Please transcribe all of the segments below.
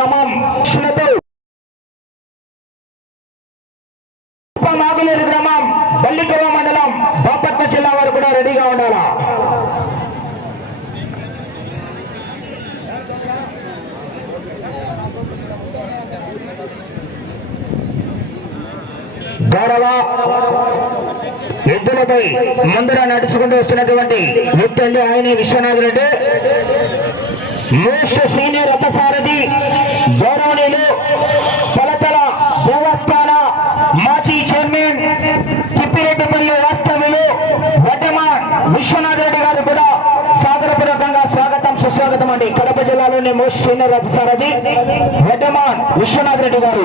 గ్రామం కృష్ణతో నాగులేరు గ్రామం బల్లికొల మండలం బాపట్ల జిల్లా వారు కూడా రెడీగా ఉండాలా? గౌరవ ఎద్దులపై ముందర నడుచుకుంటూ వస్తున్నటువంటి ముత్తండి అండి ఆయన విశ్వనాథ్ రెడ్డి. మోస్ట్ సీనియర్ రథసారథి గౌరవనీయులు కొలతల దేవస్థాన మాజీ చైర్మన్ తిప్పిరెడ్డిపల్లి వాస్తవ్యులు వడ్డమాన్ విశ్వనాథ్ రెడ్డి గారు కూడా సాగరపూర్వకంగా స్వాగతం సుస్వాగతం అండి మోస్ట్ సీనియర్ రథసారథి వడ్డమాన్ విశ్వనాథ్ రెడ్డి గారు.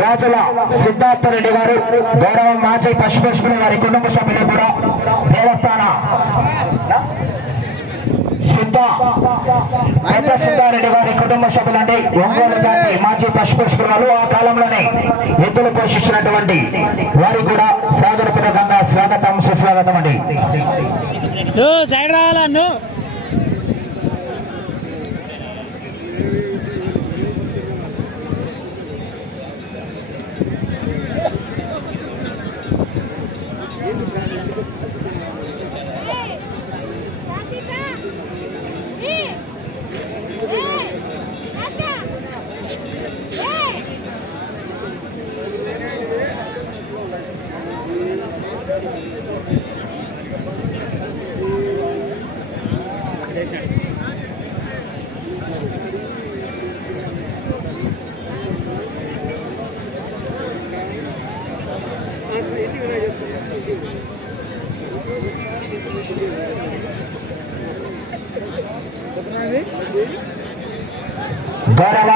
రాజుల సిద్ధార్థ రెడ్డి గారు గౌరవ మాజీ పశుపక్షుల వారి కుటుంబ సభ్యులు కూడా దేవస్థాన పెద్ద సిద్ధారెడ్డి గారి కుటుంబ సభ్యులంటే ఒంగోలు జాతి మాజీ పశుపక్షురాలు ఆ కాలంలోనే ఎద్దులు పోషించినటువంటి వారికి కూడా సాదరపూర్వకంగా స్వాగతం సుస్వాగతం అండి నువ్వు సైడ్ రావాలా నువ్వు గౌరవ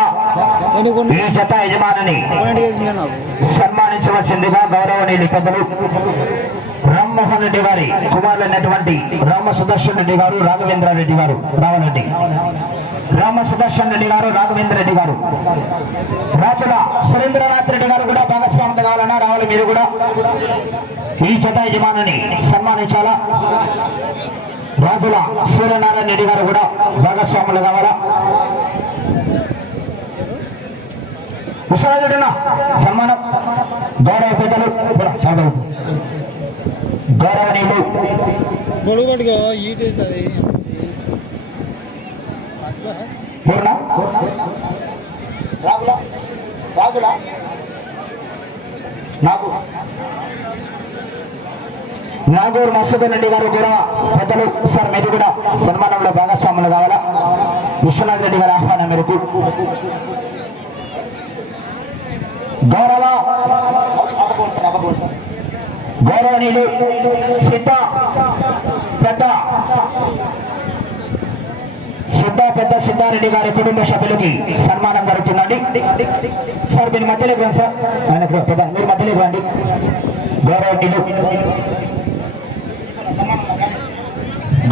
ఈ జత యజమానిని సన్మానించవలసిందిగా గౌరవనీయులు పెద్దలు రామ్మోహన్ రెడ్డి గారి కుమారులైనటువంటి రామ సుదర్శన్ రెడ్డి గారు రాఘవేంద్ర రెడ్డి గారు రావాలండి. రామ సుదర్శన్ రెడ్డి గారు రాఘవేంద్ర రెడ్డి గారు. రాజుల సురేంద్రనాథ్ రెడ్డి గారు కూడా భాగస్వామ్యం కావాలన్నా రావాలి మీరు కూడా. ఈ జత యజమానిని సన్మానించాలా? రాజుల సూర్యనారాయణ రెడ్డి గారు కూడా భాగస్వాములు కావాలా? విశ్వరాజుడినా సన్మానం గౌరవ పెద్దలు గౌరవనీయులు. నాకు నాగూరు మసూదన్ రెడ్డి గారు కూడా పెద్దలు. సార్ మీరు కూడా సన్మానంలో భాగస్వాములు కావాలా? విశ్వనాథ్ రెడ్డి గారి ఆహ్వానం మేరకు. గౌరవ గౌరవనీయులు సిద్ధ పెద్ద సిద్ధ పెద్ద సిద్ధారెడ్డి గారి కుటుంబ సభ్యులకి సన్మానం జరుగుతుందండి. సార్ మీరు మధ్యలోకి రండి సార్. ఆయన పెద్ద మీరు మధ్యలోకి రండి. గౌరవనీయులు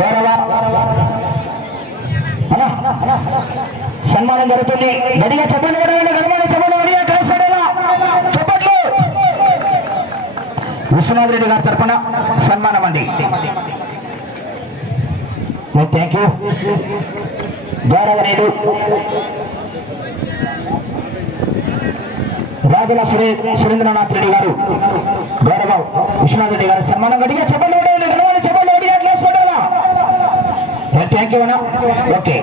గౌరవ సన్మానం జరుగుతుంది. గడిగా చెప్పండి కూడా విశ్వనాథ్ రెడ్డి గారి తరఫున సన్మానం అండి. థ్యాంక్ యూ గౌరవనీయుడు రాజుల సురే సురేంద్రనాథ్ రెడ్డి గారు గౌరవ విశ్వనాథ్ రెడ్డి గారు సన్మానం గడిగా చెప్పండి చెప్పండి థ్యాంక్ యూ అన్నా. ఓకే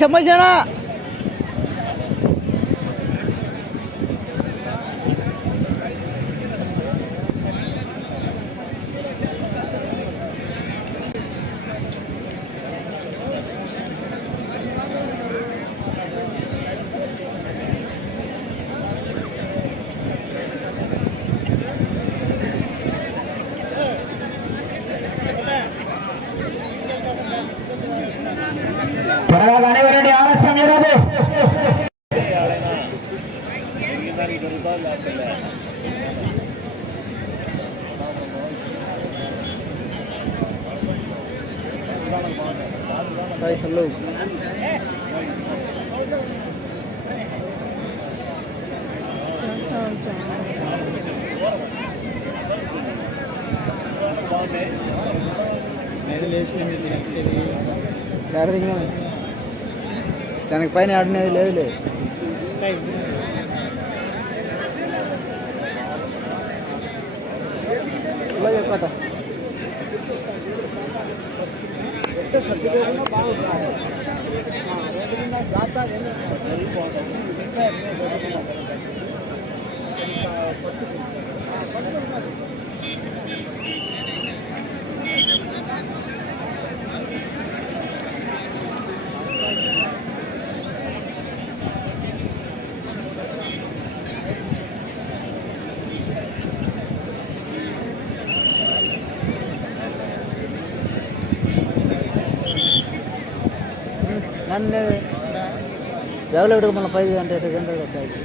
什么去了 ఎక్కడ దిగినా దానికి పైన ఆడినది లేదు లేదు ఇలా చెప్పట. నన్ను ఎవరు మన పై అంటే ఎటు గంటలు పైకి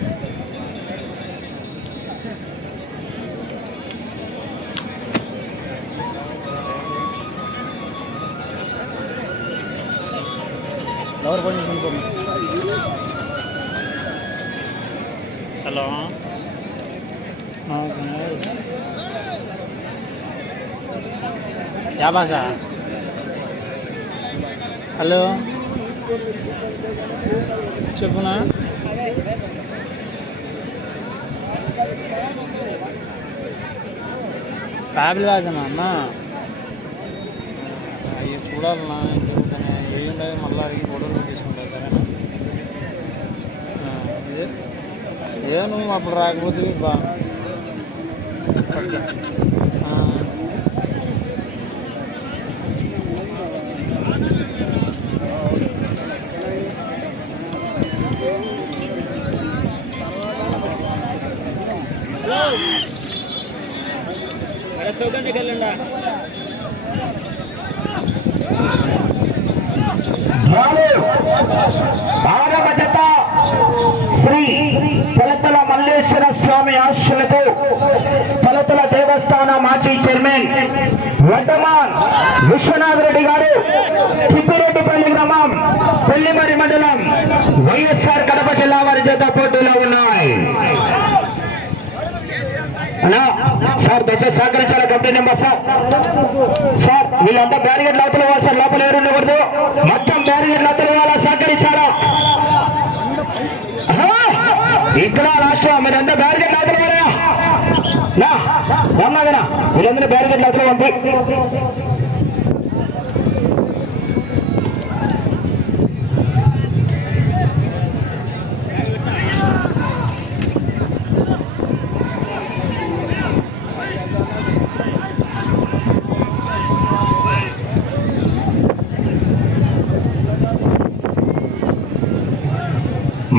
ఎవరు పని? హలో. యా భాష హలో. చెప్పునా? ఫ్యామిలీ రాజనా అన్న? అవి చూడాలన్నా ఎందుకంటే ఏ ఉండదు మళ్ళీ అడిగి ఫోటోలు తీసుకుంటా సరేనా? ఏ నువ్వు అప్పుడు రాకపోతే బా. ఓకే. ఆ, ఆరవ జత శ్రీ పలతల మల్లేశ్వర స్వామి ఆశలతో పలతల దేవస్థాన మాజీ చైర్మన్ వర్ధమాన్ విశ్వనాథ్ రెడ్డి గారు తిప్పిరెడ్డిపల్లి గ్రామం పెళ్ళిమరి మండలం వైఎస్ఆర్ కడప జిల్లా వారి జత పోటీలో ఉన్నాయి అన్నా సార్ దయచేసి సహకరించాలి కమిటీ నెంబర్ సార్ సార్ వీళ్ళంతా బ్యారిగేట్ లోపల ఇవ్వాలి సార్ లోపల ఎవరు ఉండకూడదు. మొత్తం బ్యారిగేట్ లోపల ఇవ్వాలా సహకరించారా ఇక్కడ రాష్ట్రం మీరంతా బ్యారిగేట్ లోపల ఇవ్వాలా నా వీళ్ళందరూ బ్యారిగేట్ లోపల పంపి.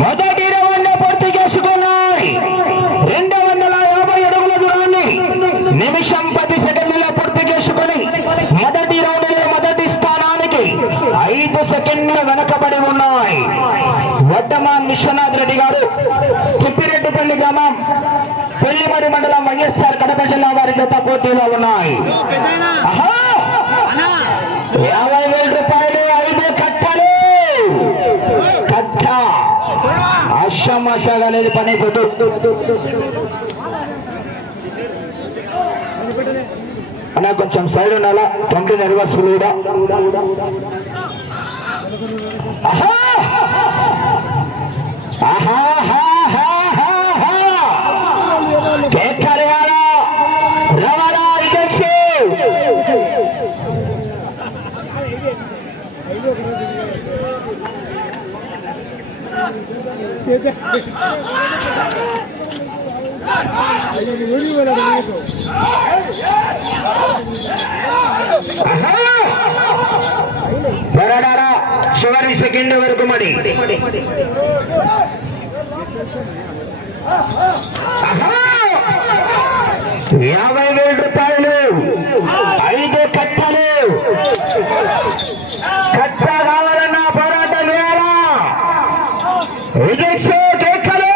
మొదటి రౌండ్ పూర్తి చేసుకున్నాయి. రెండు వందల యాభై అడుగుల దూరాన్ని నిమిషం పది సెకండ్లలో పూర్తి చేసుకుని మొదటి రౌండ్ మొదటి స్థానానికి ఐదు సెకండ్లు వెనకబడి ఉన్నాయి. వడ్డమాన్ విశ్వనాథ్ రెడ్డి గారు తిప్పిరెడ్డిపల్లి గ్రామం పెళ్ళిమడి మండలం వైఎస్ఆర్ కడప జిల్లా వారి జత పోటీలో ఉన్నాయి ఆహా! యాభై వేల రూపాయలు ఐదు కట్టలు కట్ట ఆశామాషాగా అనేది పని అయిపోతూ అన్నా కొంచెం సైడ్ ఉండాలా? ట్వంటీ నెర్వస్ కూడా. ఆహా! ఆహా, పోరాడారా? చివరి సెకండ్ వరకు మరి యాభై వేల రూపాయలు. ఐదు కట్టలు కట్ట కావాలన్నా పోరాటం వేయాలా విజయ్ కేకలు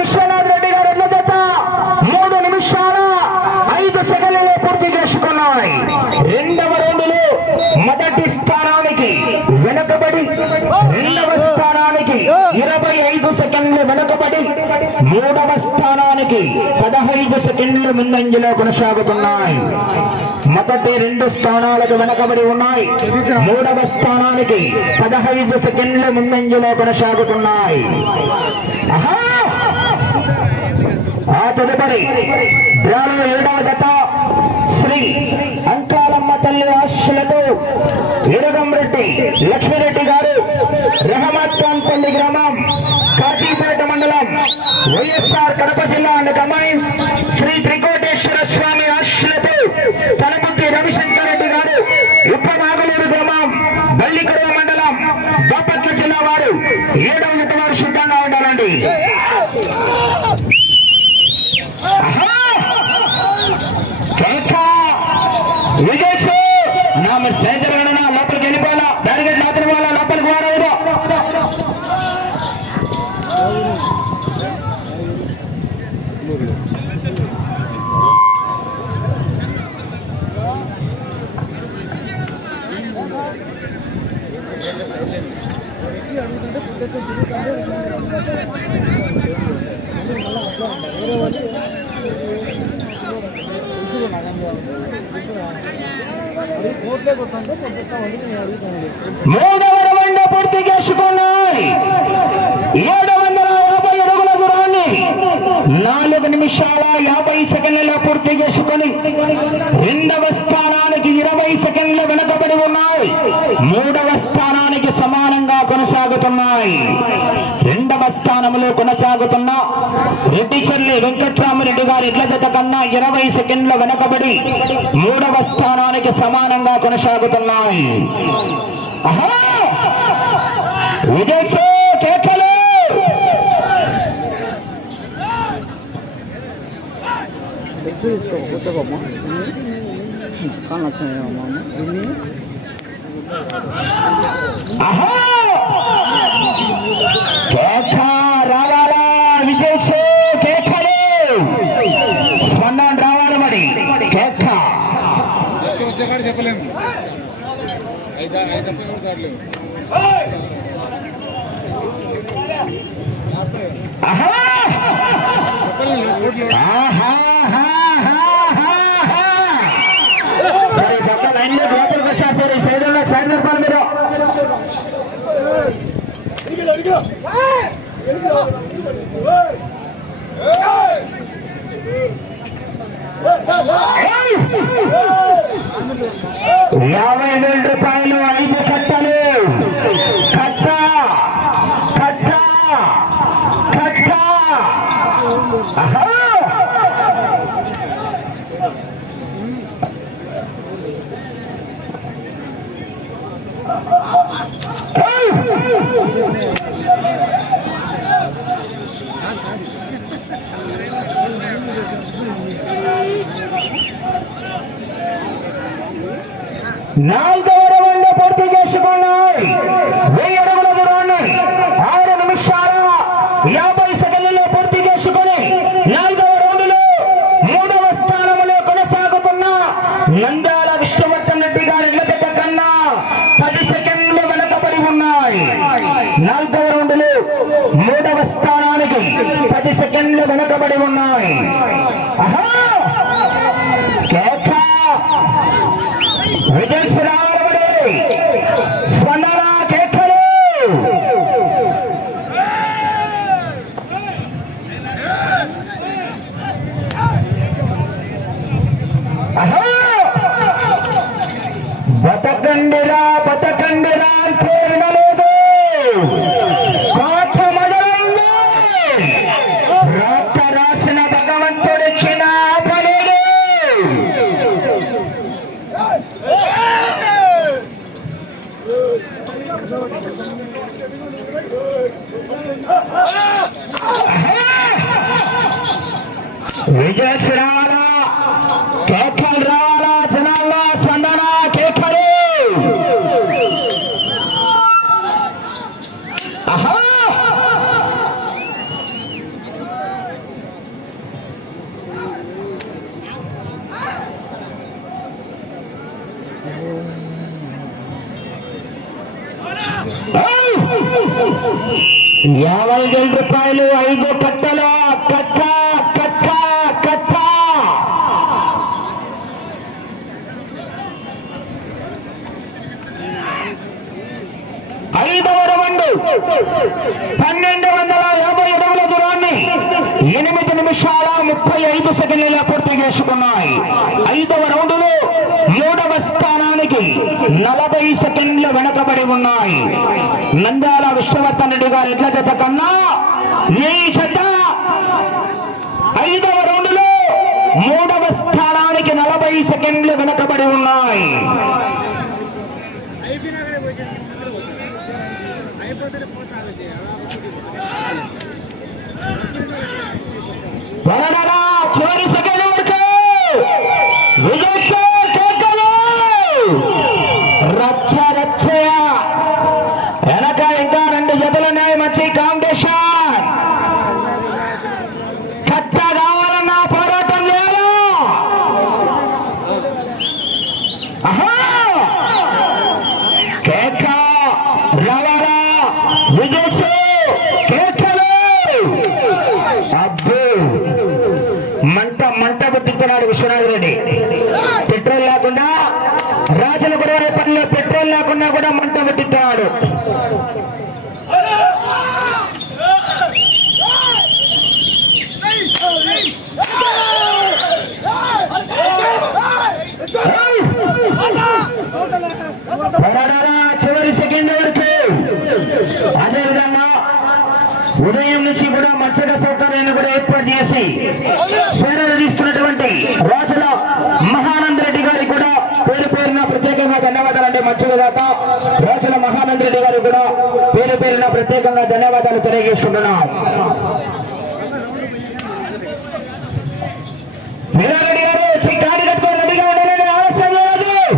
విశ్వనాథ్ రెడ్డి గారు ఎడ్ల జత మూడు నిమిషాల ఐదు సెకండ్లలో పూర్తి చేసుకున్నాయి రెండవ రౌండ్లో మొదటి స్థానానికి వెనుకబడి రెండవ స్థానానికి ఇరవై ఐదు సెకండ్లు వెనుకబడి మూడవ స్థానానికి పదహైదు సెకండ్లు ముందంజలో కొనసాగుతున్నాయి. మొదటి రెండు స్థానాలకు వెనకబడి ఉన్నాయి. మూడవ స్థానానికి పదహైదు సెకండ్ల ముందంజలో కొనసాగుతున్నాయి. ఆ తదుపరి బ్రాహ్మణ ఏడవ జత శ్రీ అంకాలమ్మ తల్లి ఆశలతో ఇరగంరెడ్డి లక్ష్మిరెడ్డి గారు రహమత్వాన్పల్లి గ్రామం కాశీపేట మండలం వైఎస్ఆర్ కడప జిల్లా అండ్ కమైన్స్ శ్రీ ఏడవ జత వారు సిద్ధంగా ఉండాలండి. ఆహా! కేక! విజయ్ నా మరి గణన లోపలికి వెళ్ళిపోవాలా? దానికి మాత్రం వాళ్ళ లోపలికి వాడవరు మూడవ రౌండ్ పూర్తి చేసుకున్నాయి. ఏడు వందల యాభై అడుగుల దూరాన్ని నాలుగు నిమిషాల యాభై సెకండ్లలో పూర్తి చేసుకొని రెండవ స్థానానికి ఇరవై సెకండ్లు వెనకబడి ఉన్నాయి. మూడవ స్థానానికి సమానంగా కొనసాగుతున్నాయి. రెండవ స్థానంలో కొనసాగుతున్న రెడ్డిచెల్లి వెంకట్రామరెడ్డి గారి ఇళ్ళ జత కన్నా ఇరవై సెకండ్ల వెనకబడి మూడవ స్థానానికి సమానంగా కొనసాగుతున్నాయి. తీసుకో చెప్పలేము ఐదు ఐదు తప్ప ఎవరు దాడలేము చెప్పలేము రోడ్లు సరే పక్క లైన్లో లోపలికి వచ్చారు సైడ్. లో సైడ్ మీరు యాభై వేల రూపాయలు ఐదు కట్టలు కట్ట కట్ట కట్ట ఆహా! నాలుగవ యాభై వేల రూపాయలు ఐదు కట్టలో కట్ట కట్ట కట్ట ఐదవ రౌండ్. పన్నెండు వందల యాభై అడుగుల దూరాన్ని. ఎనిమిది నిమిషాల ముప్పై ఐదు సెకండ్ల పూర్తి చేసుకున్నాయి ఐదవ రౌండ్లో మూడవ స్థానానికి నలభై సెకండ్ల వెనకబడి ఉన్నాయి. నంద్యాల విష్ణువర్ధన్ రెడ్డి గారు ఎట్ల జత కన్నా? మీ జత ఐదవ రౌండ్లో మూడవ స్థానానికి నలభై సెకండ్లు వెనకబడి ఉన్నాయి. వరడరా చివరి సెకండ్ వరకు విజయ్ సార్ కేకలు రచ్చ రచ్చయ వెనక ఇంకా రెండు జతలు ఉన్నాయి మంచి కాంపిటీషన్ కట్ట కావాలన్నా పోరాటం చేయాలా ఆహా! కేక రవరా విజయ్ కేకలు అబ్బో మంట మంట విశ్వనాథ్ రెడ్డి. పెట్రోల్ లేకుండా రాజుల గురవరేపల్లిలో పెట్రోల్ లేకుండా కూడా మంట పెట్టిస్తున్నాడు చివరి సెకండ్ వరకు. అదేవిధంగా ఉదయం నుంచి కూడా మత్స్యక సౌకర్యాన్ని కూడా ఏర్పాటు చేసి తెలియజేసుకుంటున్నాం వీరారెడ్డి గారు వచ్చి కాడి కట్టుకొని రెడీగా ఉండాలని ఆలస్యం చేయదు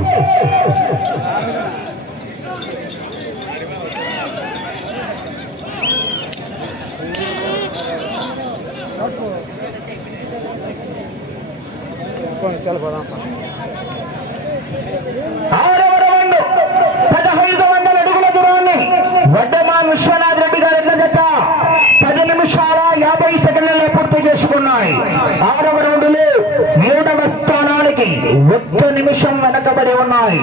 చాలా పోదాం ఆరవ రౌండ్ పదహైదు వందల అడుగుల దూరాన్ని వడ్డమాన్ విశ్వనాథ్ రెడ్డి గారి ఎట్ల జత పది నిమిషాల యాభై సెకండ్లలో పూర్తి చేసుకున్నాయి ఆరవ రౌండ్లో మూడవ స్థానానికి ఒక్క నిమిషం వెనకబడి ఉన్నాయి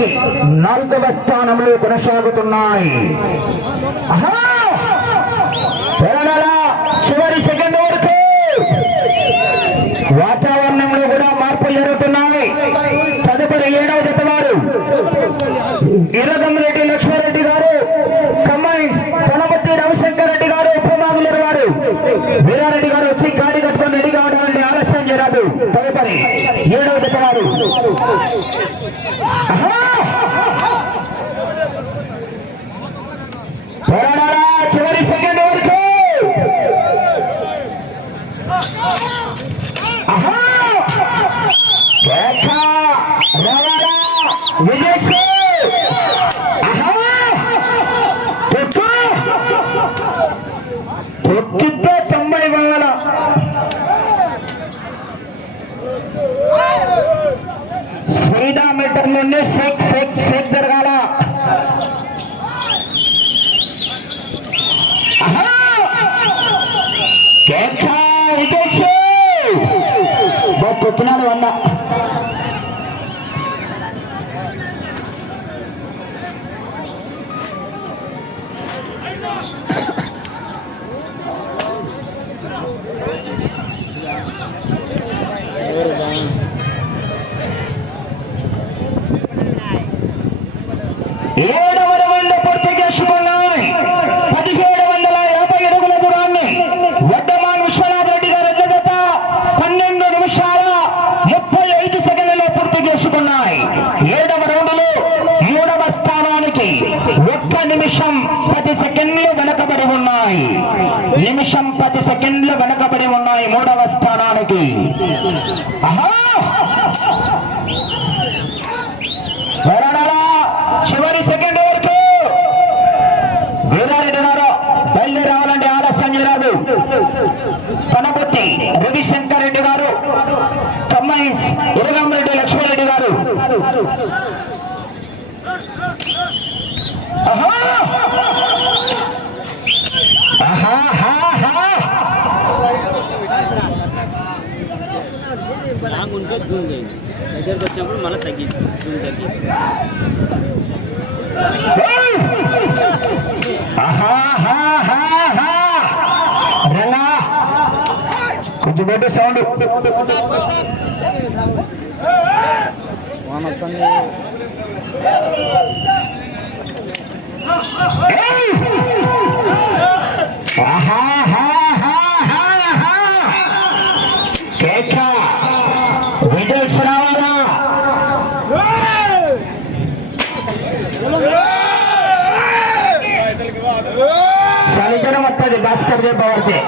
ప్రస్తుతానికి నాలుగవ స్థానంలో కొనసాగుతున్నాయి. చివరి సెకండ్ వరకు వాతావరణంలో కూడా మార్పులు జరుగుతున్నాయి. తదుపరి ఏడవ జత వారు ఇరగంరెడ్డి లక్ష్మారెడ్డి గారు కమ్మైన్స్ తలపతి రవిశంకర్ రెడ్డి గారు ఉపమాగులూరు వారు. వీరారెడ్డి గారు వచ్చి గాడి కట్టుకొని రెడీ కావడం ఆలస్యం చేయరాదు. తదుపరి ఏడవ జత వారు సెకండ్లు వెనకబడి ఉన్నాయి మూడవ స్థానానికి. ఆహా పోరాడాలా చివరి సెకండ్ వరకు వీరారెడ్డి గారు బయలుదేరి రావాలంటే ఆలస్యం చేయరాదు పనపొత్తి రవిశంకర్ రెడ్డి గారు కమ్మైన్స్ ఇరగంరెడ్డి లక్ష్మీరెడ్డి గారు ఆహా! జూమ్ చేయండి దగ్గరికి వచ్చినప్పుడు మళ్ళీ తగ్గించు జూమ్ తగ్గించు. రంగా కొంచెం పెట్టి సౌండ్. విజల్స్ రావాలా సరిజనం వస్తుంది భాస్కర్ చెప్పవచ్చే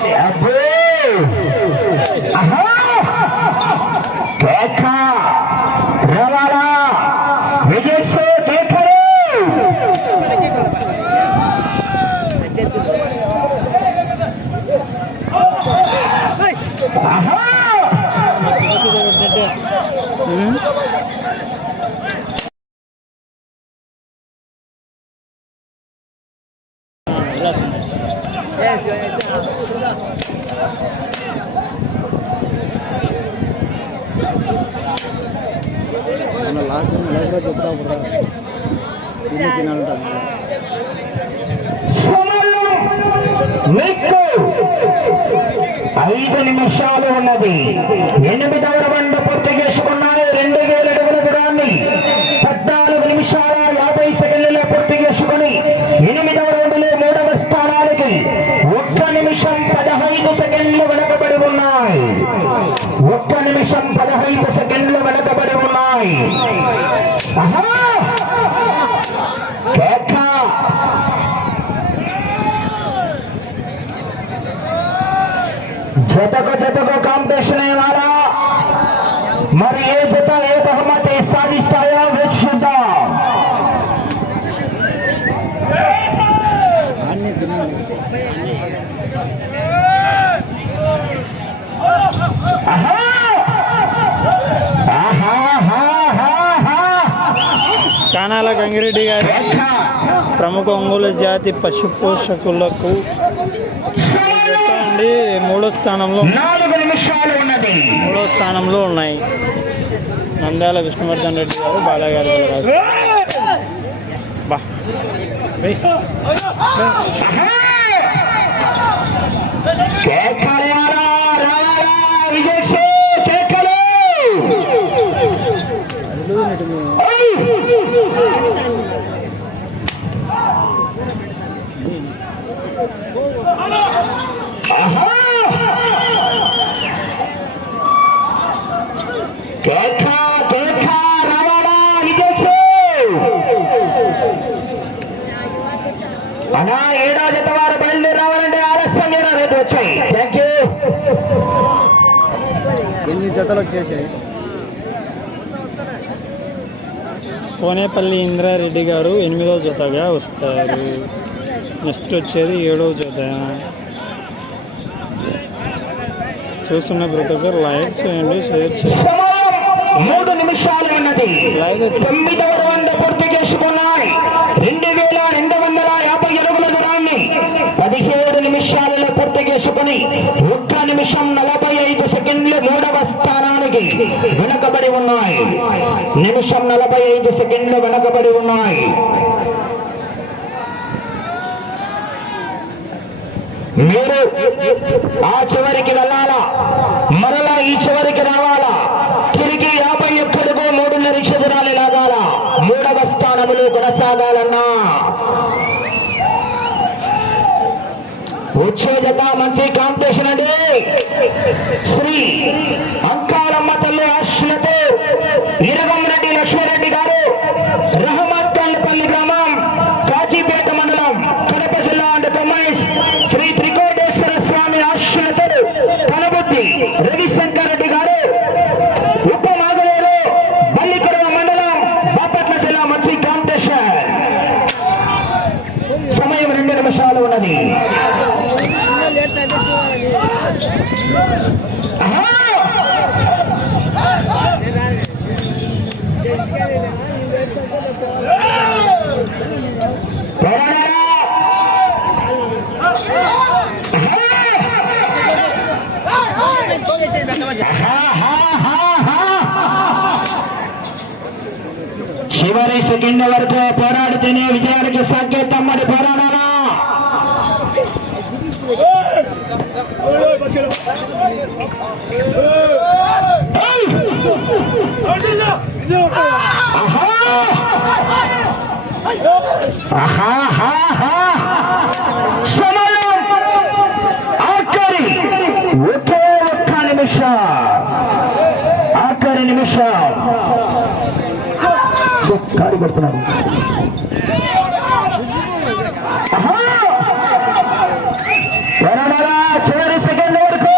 మీకు ఐదు నిమిషాలు ఉన్నది. ఎనిమిదవ రౌండ్ పూర్తి చేసుకున్నారు రెండు వేల అడుగుల దూరాన్ని పద్నాలుగు నిమిషాల యాభై సెకండ్లలో పూర్తి చేసుకుని ఎనిమిదవ రౌండ్లో మూడవ స్థానానికి ఒక్క నిమిషం పదహైదు సెకండ్లు వెనకబడి ఉన్నాయి. ఒక్క నిమిషం పదహైదు సెకండ్లు వెనకబడి ఉన్నాయి ఆహా! కేక జతకు జతకు కాంపిటీషన్ ఇవ్వాలా మరి ఏ జత ఏ బహుమతి సాధిస్తాయో వీక్షిద్దాం అన్నీ తినాలి ఆహా! ఆహాహాహాహా! కానాల గంగిరెడ్డి గారి! ప్రముఖ ఒంగోలు జాతి పశు పోషకులకు అండి మూడో స్థానంలో మూడో స్థానంలో ఉన్నాయి. నంద్యాల విష్ణువర్ధన్ రెడ్డి గారు బాలగారి రాజు బా. ఎన్ని జతలు వచ్చేసాయి కోనేపల్లి ఇంద్రారెడ్డి గారు ఎనిమిదవ జతగా వస్తారు. నెక్స్ట్ వచ్చేది ఏడవ జత. చూస్తున్న ప్రతి ఒక్కరు లైక్ చేయండి షేర్ చేయండి. సమయం మూడు నిమిషాలు ఉన్నది. లైవ్ ఎట్లా? తొమ్మిదవ వంద పూర్తి చేసుకున్నాయి. రెండు వేల రెండు వందల యాభై అడుగుల దూరాన్ని పదిహేడు నిమిషాలలో పూర్తి చేసుకుని నిమిషం నలభై ఐదు సెకండ్లు మూడవ స్థానానికి వెనకబడి ఉన్నాయి. నిమిషం నలభై ఐదు సెకండ్లు వెనకబడి ఉన్నాయి. మీరు ఆ చివరికి వెళ్ళాలా? మరలా ఈ చివరికి రావాలా? తిరిగి యాభై ఎప్పటికో మూడున్నర క్షదురాలు లాగాల? మూడవ స్థానములు కొనసాగాలన్నా? వచ్చే జత మంచి కాంపిటీషన్ అండి. శ్రీ అంకా తల్లి ఆశ్రతో ఇరగం రెడ్డి లక్ష్మారెడ్డి గారు రహమత్ పల్లి గ్రామం కాజీపేట మండలం కడప జిల్లా అండ్ తొమ్మిది శ్రీ త్రికోటేశ్వర స్వామి ఆశ్రతో తనబుద్ధి రవిశంకర్ రెడ్డి గారు ఉప నాగలేరు బల్లికొడవ మండలం బాపట్ల జిల్లా మంచి కాంపిటీషన్ సమయం రెండు నిమిషాలు ఉన్నది ఆహా! పోరాడారా? ఆహా! ఆహా! ఆహా! ఆహా! చివరి సెకండ్ వరకు పోరాడితేనే విజయానికి సంకేతం మరి పోరాడాలా! ఆహా! కాడి కొడుతున్నాడు ఆహా! పోరాడాలా చివరి సెకండ్ వరకు.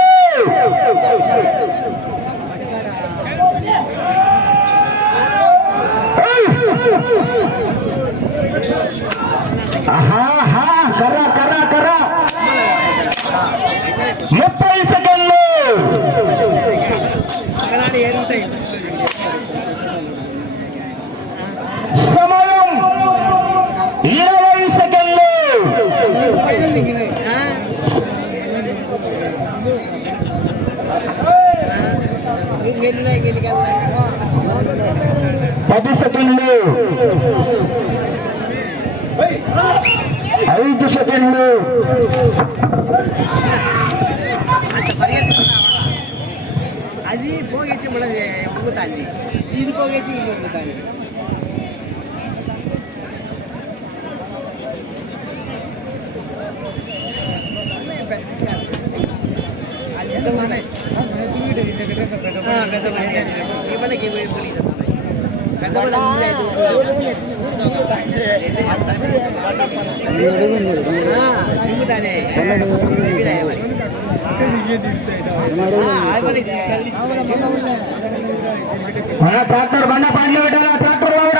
ఆహాహా కర్ర కర్ర కర్ర. ముప్పై సెకండ్లు ఐదు సెకండ్లు అది పోగైతే మన ఉమ్ముతాంది ఇది పోగైతే ఇది ఉమ్ముతాంది పెద్ద ఇవ్వడానికి పెద్ద ఉమ్ముతానే మన ట్రాక్టర్ బండ పాటలు పెట్టాలా ట్రాక్టర్ వాడు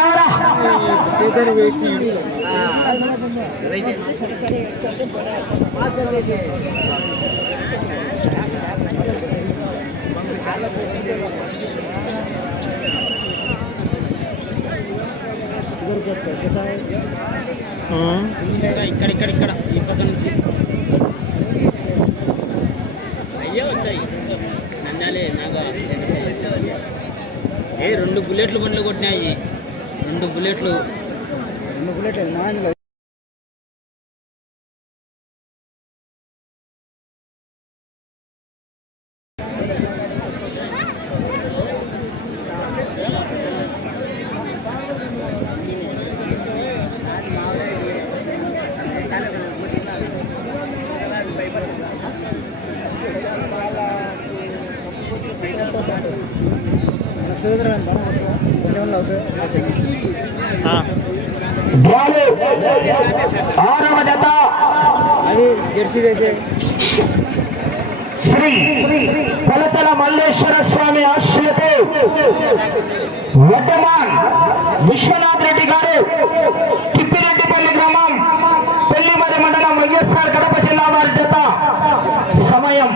ఇక్కడ ఇక్కడ ఇక్కడ ఈ పక్క నుంచి. అయ్యే వచ్చాయి. నందాలే నాకు ఏ రెండు బుల్లెట్లు బండ్లు కొట్టినాయి. రెండు బుల్లెట్లు. రెండు బుల్లెట్లు జత అది జెర్సీ అయితే శ్రీ కొలతల మల్లేశ్వర స్వామి ఆశ్రయతో వడ్డమాన్ విశ్వనాథ్ రెడ్డి గారు తిప్పిరెడ్డిపల్లి గ్రామం పెళ్ళిమరి మండలం వైఎస్ఆర్ కడప జిల్లా వారి జత సమయం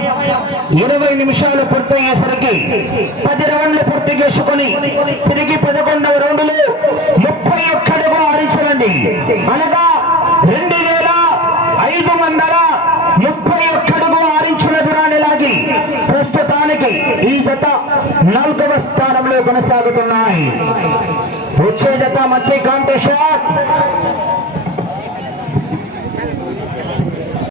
ఇరవై నిమిషాలు పూర్తయ్యేసరికి పది రౌండ్లు పూర్తి చేసుకుని తిరిగి పదకొండవ రౌండ్లు ముప్పై ఒక్కడుగు ఆడించండి అనగా రెండు వేల ఐదు వందల ముప్పై ఒక్కడుగు ఆరించిన దూరాన్ని లాగి ప్రస్తుతానికి ఈ జత నాలుగవ స్థానంలో కొనసాగుతున్నాయి. వచ్చే జత మంచి కాంపిటీషన్.